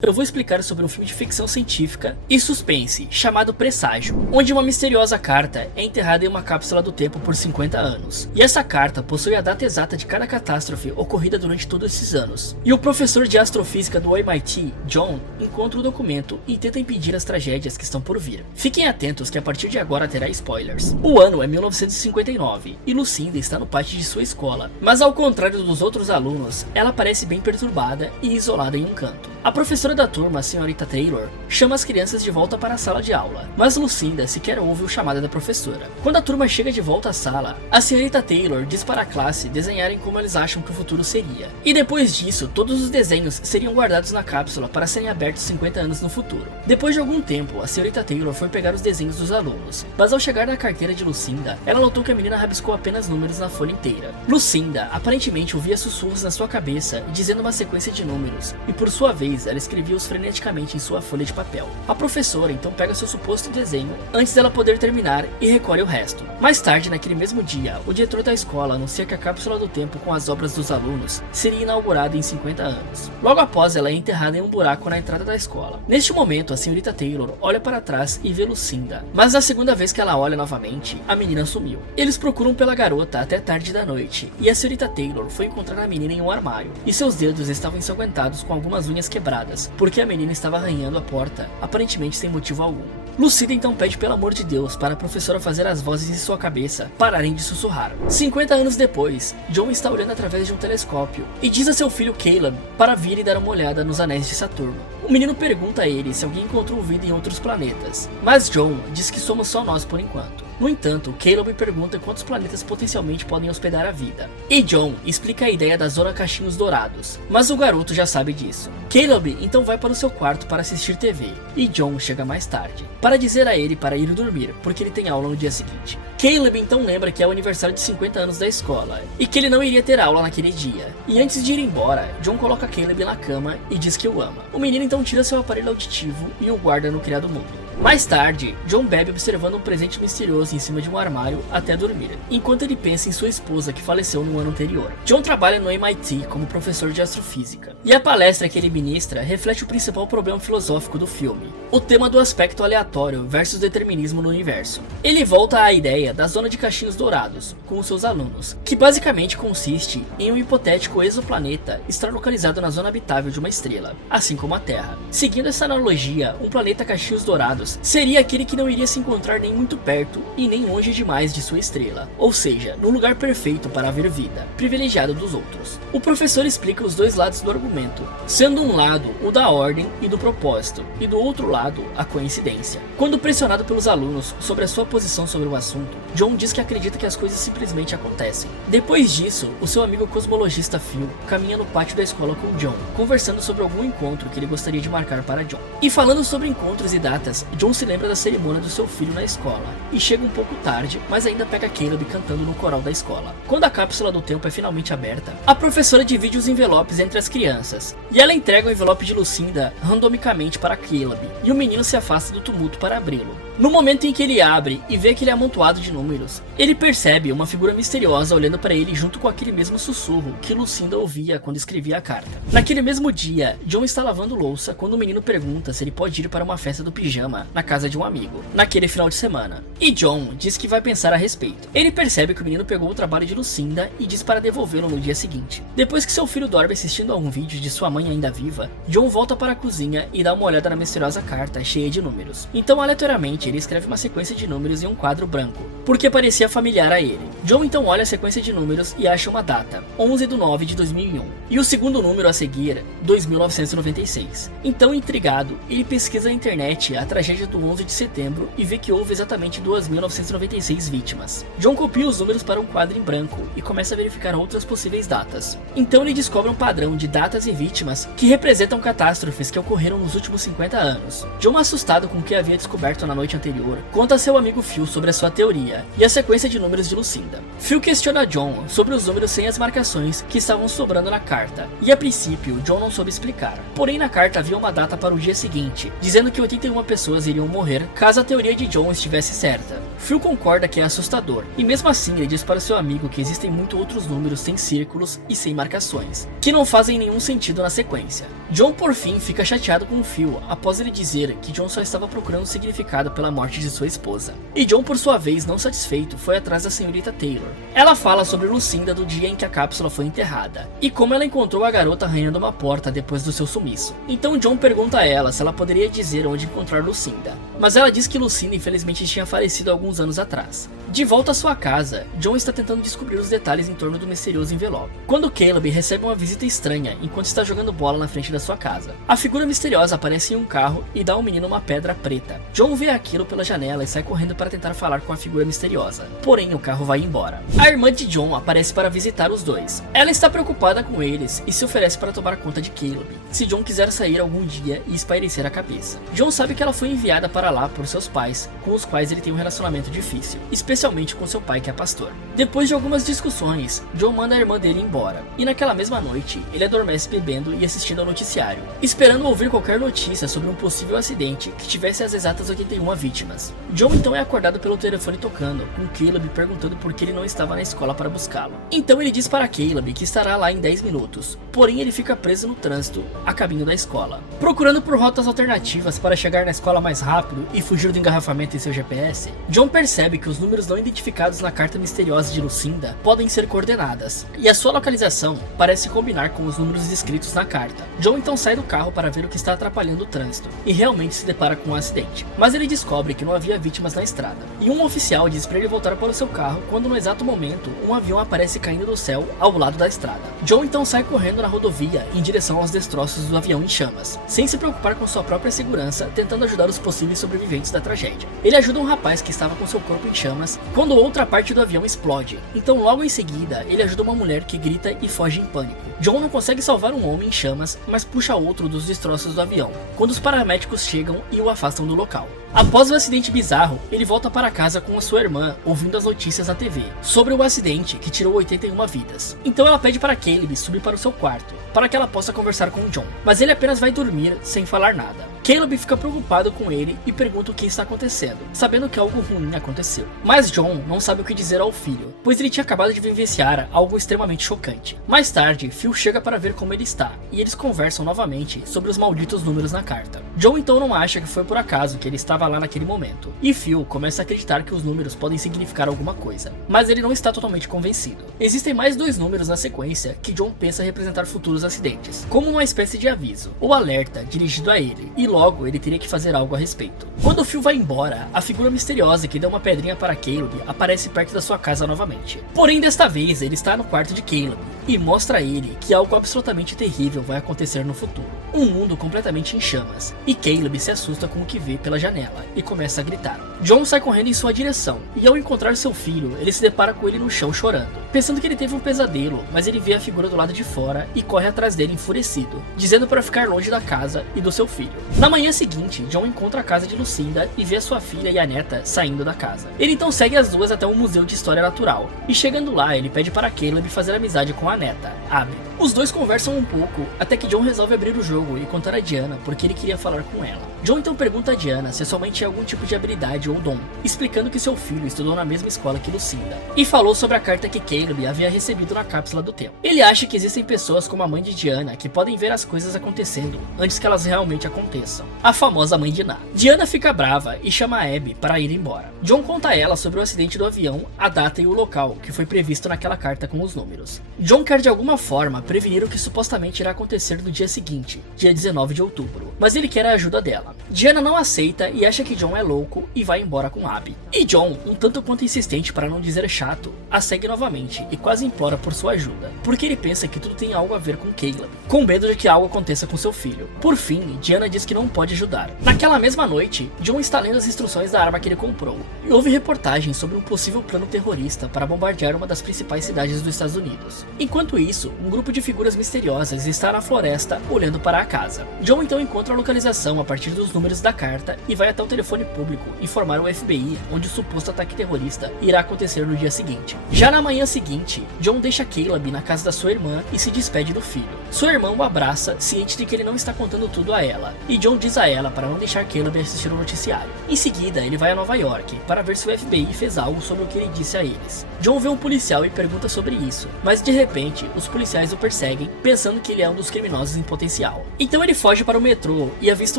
Eu vou explicar sobre um filme de ficção científica e suspense, chamado Presságio, onde uma misteriosa carta é enterrada em uma cápsula do tempo por 50 anos. E essa carta possui a data exata de cada catástrofe ocorrida durante todos esses anos. E o professor de astrofísica do MIT, John, encontra o documento e tenta impedir as tragédias que estão por vir. Fiquem atentos que a partir de agora terá spoilers. O ano é 1959 e Lucinda está no pátio de sua escola, mas ao contrário dos outros alunos, ela parece bem perturbada e isolada em um canto. A professora da turma, a senhorita Taylor, chama as crianças de volta para a sala de aula, mas Lucinda sequer ouve o chamado da professora. Quando a turma chega de volta à sala, a senhorita Taylor diz para a classe desenharem como eles acham que o futuro seria. E depois disso, todos os desenhos seriam guardados na cápsula para serem abertos 50 anos no futuro. Depois de algum tempo, a senhorita Taylor foi pegar os desenhos dos alunos, mas ao chegar na carteira de Lucinda, ela notou que a menina rabiscou apenas números na folha inteira. Lucinda aparentemente ouvia sussurros na sua cabeça, dizendo uma sequência de números, e por sua vez ela escrevia-os freneticamente em sua folha de papel. A professora então pega seu suposto desenho antes dela poder terminar e recolhe o resto. Mais tarde, naquele mesmo dia, o diretor da escola anuncia que a cápsula do tempo com as obras dos alunos seria inaugurada em 50 anos. Logo após, ela é enterrada em um buraco na entrada da escola. Neste momento, a senhorita Taylor olha para trás e vê Lucinda, mas na segunda vez que ela olha novamente, a menina sumiu. Eles procuram pela garota até tarde da noite, e a senhorita Taylor foi encontrar a menina em um armário, e seus dedos estavam ensanguentados com algumas unhas quebradas, porque a menina estava arranhando a porta, aparentemente sem motivo algum. Lucinda então pede pelo amor de Deus para a professora fazer as vozes em sua cabeça pararem de sussurrar. 50 anos depois, John está olhando através de um telescópio e diz a seu filho Caleb para vir e dar uma olhada nos anéis de Saturno. O menino pergunta a ele se alguém encontrou vida em outros planetas, mas John diz que somos só nós por enquanto. No entanto, Caleb pergunta quantos planetas potencialmente podem hospedar a vida, e John explica a ideia da Zona Cachinhos Dourados, mas o garoto já sabe disso. Caleb então vai para o seu quarto para assistir TV, e John chega mais tarde, para dizer a ele para ir dormir, porque ele tem aula no dia seguinte. Caleb então lembra que é o aniversário de 50 anos da escola, e que ele não iria ter aula naquele dia. E antes de ir embora, John coloca Caleb na cama e diz que o ama. O menino então tira seu aparelho auditivo e o guarda no criado mundo. Mais tarde, John bebe observando um presente misterioso em cima de um armário até dormir, enquanto ele pensa em sua esposa que faleceu no ano anterior. John trabalha no MIT como professor de astrofísica, e a palestra que ele ministra reflete o principal problema filosófico do filme, o tema do aspecto aleatório versus determinismo no universo. Ele volta à ideia da Zona de Cachinhos Dourados com os seus alunos, que basicamente consiste em um hipotético exoplaneta estar localizado na zona habitável de uma estrela, assim como a Terra. Seguindo essa analogia, um planeta Cachinhos Dourados seria aquele que não iria se encontrar nem muito perto e nem longe demais de sua estrela, ou seja, no lugar perfeito para haver vida, privilegiado dos outros. O professor explica os dois lados do argumento, sendo um lado o da ordem e do propósito, e do outro lado a coincidência. Quando pressionado pelos alunos sobre a sua posição sobre o assunto, John diz que acredita que as coisas simplesmente acontecem. Depois disso, o seu amigo cosmologista Phil caminha no pátio da escola com John, conversando sobre algum encontro que ele gostaria de marcar para John. E falando sobre encontros e datas, John se lembra da cerimônia do seu filho na escola, e chega um pouco tarde, mas ainda pega Caleb cantando no coral da escola. Quando a cápsula do tempo é finalmente aberta, a professora divide os envelopes entre as crianças, e ela entrega o envelope de Lucinda randomicamente para Caleb, e o menino se afasta do tumulto para abri-lo. No momento em que ele abre e vê aquele amontoado de números, ele percebe uma figura misteriosa olhando para ele junto com aquele mesmo sussurro que Lucinda ouvia quando escrevia a carta. Naquele mesmo dia, John está lavando louça quando o menino pergunta se ele pode ir para uma festa do pijama na casa de um amigo, naquele final de semana. E John diz que vai pensar a respeito. Ele percebe que o menino pegou o trabalho de Lucinda e diz para devolvê-lo no dia seguinte. Depois que seu filho dorme assistindo a um vídeo de sua mãe ainda viva, John volta para a cozinha e dá uma olhada na misteriosa carta cheia de números. Então, aleatoriamente, ele escreve uma sequência de números em um quadro branco, porque parecia familiar a ele. John então olha a sequência de números e acha uma data, 11/9/2001, e o segundo número a seguir, 2996. Então, intrigado, ele pesquisa na internet a tragédia do 11 de setembro e vê que houve exatamente 2.996 vítimas. John copia os números para um quadro em branco e começa a verificar outras possíveis datas. Então ele descobre um padrão de datas e vítimas que representam catástrofes que ocorreram nos últimos 50 anos. John, assustado com o que havia descoberto na noite anterior, conta a seu amigo Phil sobre a sua teoria e a sequência de números de Lucinda. Phil questiona John sobre os números sem as marcações que estavam sobrando na carta, e a princípio John não soube explicar. Porém, na carta havia uma data para o dia seguinte, dizendo que 81 pessoas iriam morrer caso a teoria de John estivesse certa. Phil concorda que é assustador, e mesmo assim ele diz para seu amigo que existem muitos outros números sem círculos e sem marcações, que não fazem nenhum sentido na sequência. John por fim fica chateado com Phil após ele dizer que John só estava procurando significado pela morte de sua esposa. E John, por sua vez, não satisfeito, foi atrás da senhorita Taylor. Ela fala sobre Lucinda do dia em que a cápsula foi enterrada, e como ela encontrou a garota arranhando uma porta depois do seu sumiço. Então John pergunta a ela se ela poderia dizer onde encontrar Lucinda, mas ela diz que Lucinda infelizmente tinha falecido alguns anos atrás. De volta à sua casa, John está tentando descobrir os detalhes em torno do misterioso envelope, quando Caleb recebe uma visita estranha enquanto está jogando bola na frente da sua casa. A figura misteriosa aparece em um carro e dá ao menino uma pedra preta. John vê aquilo pela janela e sai correndo para tentar falar com a figura misteriosa, porém o carro vai embora. A irmã de John aparece para visitar os dois. Ela está preocupada com eles e se oferece para tomar conta de Caleb, se John quiser sair algum dia e espairecer a cabeça. John sabe que ela foi enviada para lá por seus pais, com os quais ele tem um relacionamento difícil, especialmente com seu pai que é pastor. Depois de algumas discussões, John manda a irmã dele embora, e naquela mesma noite, ele adormece bebendo e assistindo ao noticiário, esperando ouvir qualquer notícia sobre um possível acidente que tivesse as exatas 81 vítimas. John então é acordado pelo telefone tocando, com Caleb perguntando por que ele não estava na escola para buscá-lo. Então ele diz para Caleb que estará lá em 10 minutos, porém ele fica preso no trânsito a caminho da escola. Procurando por rotas alternativas para chegar na escola mais rápido e fugir do engarrafamento em seu GPS, John percebe que os números não identificados na carta misteriosa de Lucinda podem ser coordenadas, e a sua localização parece combinar com os números descritos na carta. John então sai do carro para ver o que está atrapalhando o trânsito, e realmente se depara com um acidente, mas ele descobre que não havia vítimas na estrada, e um oficial diz para ele voltar para o seu carro quando no exato momento um avião aparece caindo do céu ao lado da estrada. John então sai correndo na rodovia em direção aos destroços do avião em chamas, sem se preocupar com sua própria segurança, tentando ajudar os possíveis sobreviventes da tragédia. Ele ajuda um rapaz que estava com seu corpo em chamas quando outra parte do avião explode, então logo em seguida ele ajuda uma mulher que grita e foge em pânico. John não consegue salvar um homem em chamas, mas puxa outro dos destroços do avião, quando os paramédicos chegam e o afastam do local. Após o acidente bizarro, ele volta para casa com a sua irmã, ouvindo as notícias na TV sobre o acidente que tirou 81 vidas. Então ela pede para Caleb subir para o seu quarto, para que ela possa conversar com John, mas ele apenas vai dormir sem falar nada. Caleb fica preocupado com ele e pergunta o que está acontecendo, sabendo que algo ruim aconteceu. Mas John não sabe o que dizer ao filho, pois ele tinha acabado de vivenciar algo extremamente chocante. Mais tarde, Phil chega para ver como ele está, e eles conversam novamente sobre os malditos números na carta. John então não acha que foi por acaso que ele estava lá naquele momento, e Phil começa a acreditar que os números podem significar alguma coisa, mas ele não está totalmente convencido. Existem mais 2 números na sequência que John pensa representar futuros acidentes, como uma espécie de aviso, ou alerta dirigido a ele, e logo ele teria que fazer algo a respeito. Quando Phil vai embora, a figura misteriosa que deu uma pedrinha para Caleb aparece perto da sua casa novamente. Porém desta vez ele está no quarto de Caleb, e mostra a ele que algo absolutamente terrível vai acontecer no futuro. Um mundo completamente em chamas, e Caleb se assusta com o que vê pela janela e começa a gritar. John sai correndo em sua direção, e ao encontrar seu filho, ele se depara com ele no chão chorando, pensando que ele teve um pesadelo, mas ele vê a figura do lado de fora e corre atrás dele enfurecido, dizendo para ficar longe da casa e do seu filho. Na manhã seguinte, John encontra a casa de Lucinda e vê a sua filha e a neta saindo da casa. Ele então segue as duas até um museu de história natural, e chegando lá ele pede para Caleb fazer amizade com a neta, Abby. Os dois conversam um pouco, até que John resolve abrir o jogo e contar a Diana porque ele queria falar com ela. John então pergunta a Diana se somente tinha algum tipo de habilidade ou dom, explicando que seu filho estudou na mesma escola que Lucinda, e falou sobre a carta que Caleb havia recebido na cápsula do tempo. Ele acha que existem pessoas como a mãe de Diana que podem ver as coisas acontecendo antes que elas realmente aconteçam, a famosa mãe de Na. Diana fica brava e chama a Abby para ir embora. John conta a ela sobre o acidente do avião, a data e o local que foi previsto naquela carta com os números. John quer de alguma forma prevenir o que supostamente irá acontecer no dia seguinte, dia 19 de outubro, mas ele quer a ajuda dela. Diana não aceita e acha que John é louco e vai embora com Abby. E John, um tanto quanto insistente para não dizer chato, a segue novamente e quase implora por sua ajuda, porque ele pensa que tudo tem algo a ver com Caleb, com medo de que algo aconteça com seu filho. Por fim, Diana diz que não pode ajudar. Naquela mesma noite, John está lendo as instruções da arma que ele comprou, e houve reportagens sobre um possível plano terrorista para bombardear uma das principais cidades dos Estados Unidos. Enquanto isso, um grupo de figuras misteriosas está na floresta olhando para a casa. John então encontra a localização a partir dos números da carta e vai até o telefone público informar o FBI onde o suposto ataque terrorista irá acontecer no dia seguinte. Já na manhã seguinte, John deixa Caleb na casa da sua irmã e se despede do filho. Sua irmã o abraça, ciente de que ele não está contando tudo a ela, e John diz a ela para não deixar Caleb assistir o noticiário. Em seguida, ele vai a Nova York para ver se o FBI fez algo sobre o que ele disse a eles. John vê um policial e pergunta sobre isso, mas de repente, os policiais o perseguem, pensando que ele é um dos criminosos em potencial. Então ele foge para o metrô e avista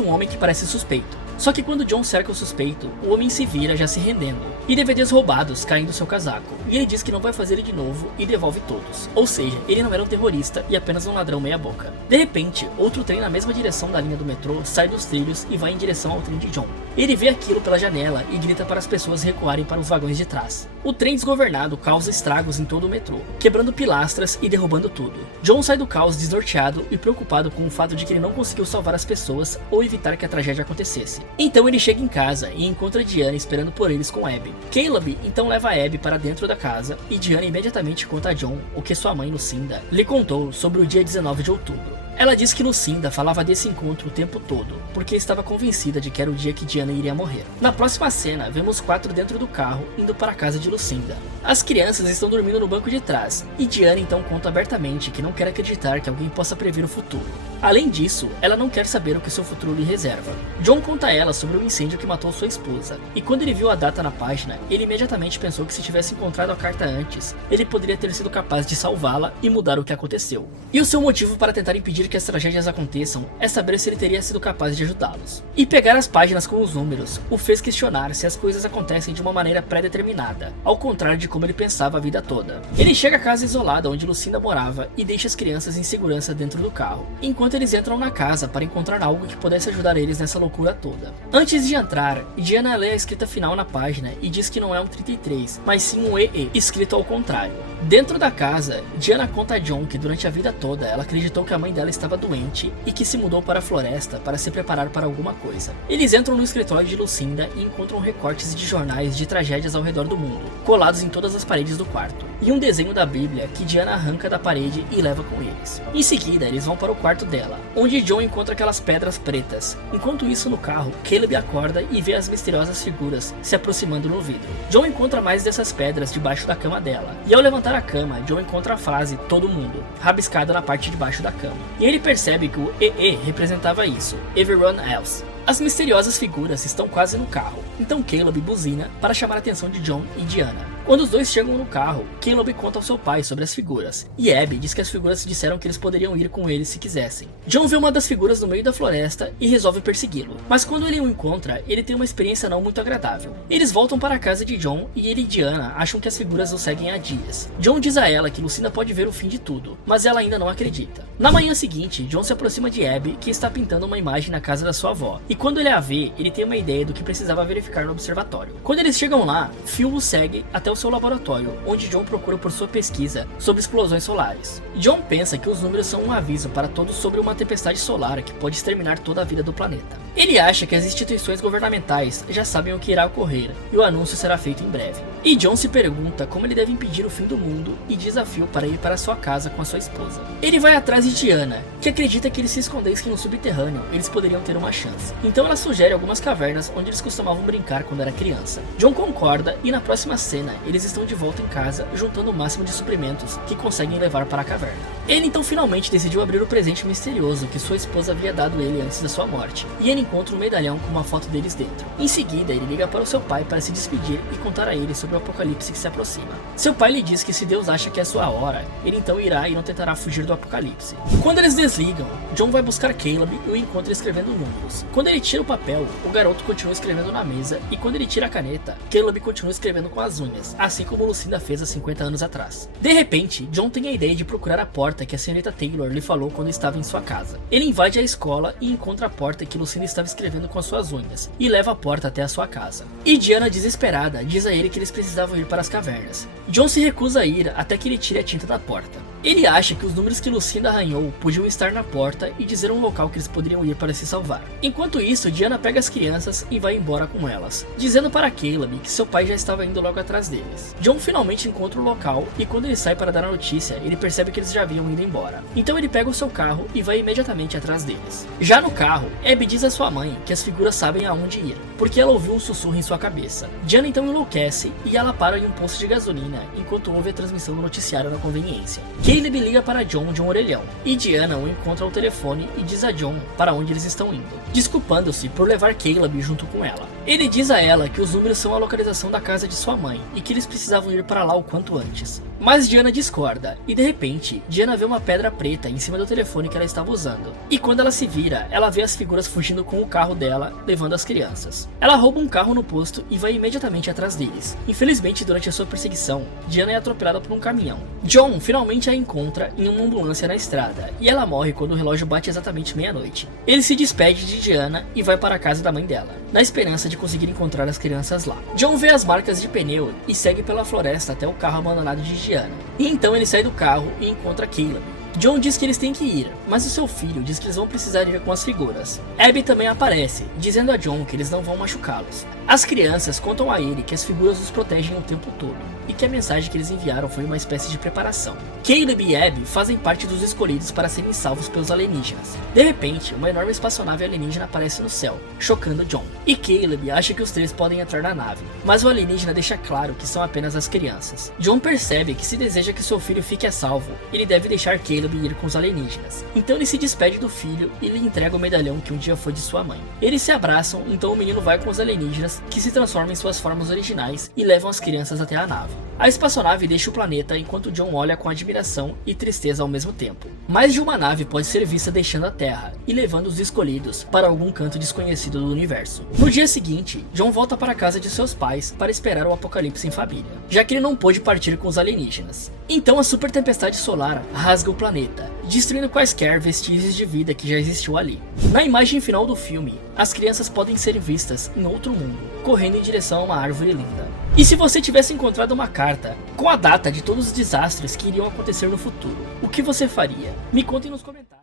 um homem que parece suspeito. Só que quando John cerca o suspeito, o homem se vira já se rendendo, e DVDs roubados caem do seu casaco, e ele diz que não vai fazer de novo e devolve todos. Ou seja, ele não era um terrorista e apenas um ladrão meia boca. De repente, outro trem na mesma direção da linha do metrô sai dos trilhos e vai em direção ao trem de John. Ele vê aquilo pela janela e grita para as pessoas recuarem para os vagões de trás. O trem desgovernado causa estragos em todo o metrô, quebrando pilastras e derrubando tudo. John sai do caos desnorteado e preocupado com o fato de que ele não conseguiu salvar as pessoas ou evitar que a tragédia acontecesse. Então ele chega em casa e encontra Diana esperando por eles com Abby. Caleb então leva a Abby para dentro da casa e Diana imediatamente conta a John o que sua mãe Lucinda lhe contou sobre o dia 19 de outubro. Ela diz que Lucinda falava desse encontro o tempo todo, porque estava convencida de que era o dia que Diana iria morrer. Na próxima cena, vemos 4 dentro do carro, indo para a casa de Lucinda. As crianças estão dormindo no banco de trás, e Diana então conta abertamente que não quer acreditar que alguém possa prever o futuro. Além disso, ela não quer saber o que seu futuro lhe reserva. John conta a ela sobre o incêndio que matou sua esposa, e quando ele viu a data na página, ele imediatamente pensou que se tivesse encontrado a carta antes, ele poderia ter sido capaz de salvá-la e mudar o que aconteceu. E o seu motivo para tentar impedir que as tragédias aconteçam é saber se ele teria sido capaz de ajudá-los. E pegar as páginas com os números o fez questionar se as coisas acontecem de uma maneira pré-determinada, ao contrário de como ele pensava a vida toda. Ele chega à casa isolada onde Lucinda morava e deixa as crianças em segurança dentro do carro, enquanto eles entram na casa para encontrar algo que pudesse ajudar eles nessa loucura toda. Antes de entrar, Diana lê a escrita final na página e diz que não é um 33, mas sim um EE, escrito ao contrário. Dentro da casa, Diana conta a John que durante a vida toda ela acreditou que a mãe dela estava doente e que se mudou para a floresta para se preparar para alguma coisa. Eles entram no escritório de Lucinda e encontram recortes de jornais de tragédias ao redor do mundo, colados em todas as paredes do quarto, e um desenho da Bíblia que Diana arranca da parede e leva com eles. Em seguida, eles vão para o quarto dela, onde John encontra aquelas pedras pretas. Enquanto isso, no carro, Caleb acorda e vê as misteriosas figuras se aproximando no vidro. John encontra mais dessas pedras debaixo da cama dela, e ao levantar a cama, John encontra a frase "todo mundo" rabiscada na parte de baixo da cama, e ele percebe que o EE representava isso, everyone else. As misteriosas figuras estão quase no carro, então Caleb buzina para chamar a atenção de John e Diana. Quando os dois chegam no carro, Caleb conta ao seu pai sobre as figuras, e Abby diz que as figuras disseram que eles poderiam ir com eles se quisessem. John vê uma das figuras no meio da floresta e resolve persegui-lo, mas quando ele o encontra, ele tem uma experiência não muito agradável. Eles voltam para a casa de John e ele e Diana acham que as figuras o seguem há dias. John diz a ela que Lucinda pode ver o fim de tudo, mas ela ainda não acredita. Na manhã seguinte, John se aproxima de Abby, que está pintando uma imagem na casa da sua avó, e quando ele a vê, ele tem uma ideia do que precisava verificar no observatório. Quando eles chegam lá, Phil o segue até o seu laboratório, onde John procura por sua pesquisa sobre explosões solares. John pensa que os números são um aviso para todos sobre uma tempestade solar que pode exterminar toda a vida do planeta. Ele acha que as instituições governamentais já sabem o que irá ocorrer, e o anúncio será feito em breve. E John se pergunta como ele deve impedir o fim do mundo e desafia para ir para sua casa com a sua esposa. Ele vai atrás de Diana, que acredita que eles se escondessem no subterrâneo, eles poderiam ter uma chance. Então ela sugere algumas cavernas onde eles costumavam brincar quando era criança. John concorda e na próxima cena eles estão de volta em casa, juntando o máximo de suprimentos que conseguem levar para a caverna. Ele então finalmente decidiu abrir o presente misterioso que sua esposa havia dado ele antes da sua morte, e ele encontra um medalhão com uma foto deles dentro. Em seguida, ele liga para o seu pai para se despedir e contar a ele sobre o apocalipse que se aproxima. Seu pai lhe diz que se Deus acha que é sua hora, ele então irá e não tentará fugir do apocalipse. Quando eles desligam, John vai buscar Caleb e o encontra escrevendo números. Quando ele tira o papel, o garoto continua escrevendo na mesa, e quando ele tira a caneta, Caleb continua escrevendo com as unhas, assim como Lucinda fez há 50 anos atrás. De repente, John tem a ideia de procurar a porta que a senhorita Taylor lhe falou quando estava em sua casa. Ele invade a escola e encontra a porta que Lucinda estava escrevendo com as suas unhas, e leva a porta até a sua casa. E Diana, desesperada, diz a ele que eles precisavam ir para as cavernas. John se recusa a ir até que ele tire a tinta da porta. Ele acha que os números que Lucinda arranhou podiam estar na porta e dizer um local que eles poderiam ir para se salvar. Enquanto isso, Diana pega as crianças e vai embora com elas, dizendo para Caleb que seu pai já estava indo logo atrás deles. John finalmente encontra o local e quando ele sai para dar a notícia, ele percebe que eles já haviam ido embora. Então ele pega o seu carro e vai imediatamente atrás deles. Já no carro, Abby diz a sua mãe que as figuras sabem aonde ir, porque ela ouviu um sussurro em sua cabeça. Diana então enlouquece e ela para em um posto de gasolina enquanto ouve a transmissão do noticiário na conveniência. Caleb liga para John de um orelhão, e Diana o encontra ao telefone e diz a John para onde eles estão indo, desculpando-se por levar Caleb junto com ela. Ele diz a ela que os números são a localização da casa de sua mãe e que eles precisavam ir para lá o quanto antes. Mas Diana discorda, e de repente, Diana vê uma pedra preta em cima do telefone que ela estava usando. E quando ela se vira, ela vê as figuras fugindo com o carro dela, levando as crianças. Ela rouba um carro no posto e vai imediatamente atrás deles. Infelizmente, durante a sua perseguição, Diana é atropelada por um caminhão. John finalmente a encontra em uma ambulância na estrada, e ela morre quando o relógio bate exatamente meia-noite. Ele se despede de Diana e vai para a casa da mãe dela, na esperança de conseguir encontrar as crianças lá. John vê as marcas de pneu e segue pela floresta até o carro abandonado de Diana. E então ele sai do carro e encontra Caleb. John diz que eles têm que ir, mas o seu filho diz que eles vão precisar ir com as figuras. Abby também aparece, dizendo a John que eles não vão machucá-los. As crianças contam a ele que as figuras os protegem o tempo todo, e que a mensagem que eles enviaram foi uma espécie de preparação. Caleb e Abby fazem parte dos escolhidos para serem salvos pelos alienígenas. De repente, uma enorme espaçonave alienígena aparece no céu, chocando John. E Caleb acha que os três podem entrar na nave, mas o alienígena deixa claro que são apenas as crianças. John percebe que se deseja que seu filho fique a salvo, ele deve deixar Caleb ir com os alienígenas. Então ele se despede do filho e lhe entrega o medalhão que um dia foi de sua mãe. Eles se abraçam, então o menino vai com os alienígenas, que se transformam em suas formas originais e levam as crianças até a nave. A espaçonave deixa o planeta enquanto John olha com admiração e tristeza ao mesmo tempo. Mais de uma nave pode ser vista deixando a Terra e levando os escolhidos para algum canto desconhecido do universo. No dia seguinte, John volta para a casa de seus pais para esperar o apocalipse em família, já que ele não pôde partir com os alienígenas. Então a super tempestade solar rasga o planeta, destruindo quaisquer vestígios de vida que já existiu ali. Na imagem final do filme, as crianças podem ser vistas em outro mundo, correndo em direção a uma árvore linda. E se você tivesse encontrado uma carta com a data de todos os desastres que iriam acontecer no futuro, o que você faria? Me contem nos comentários.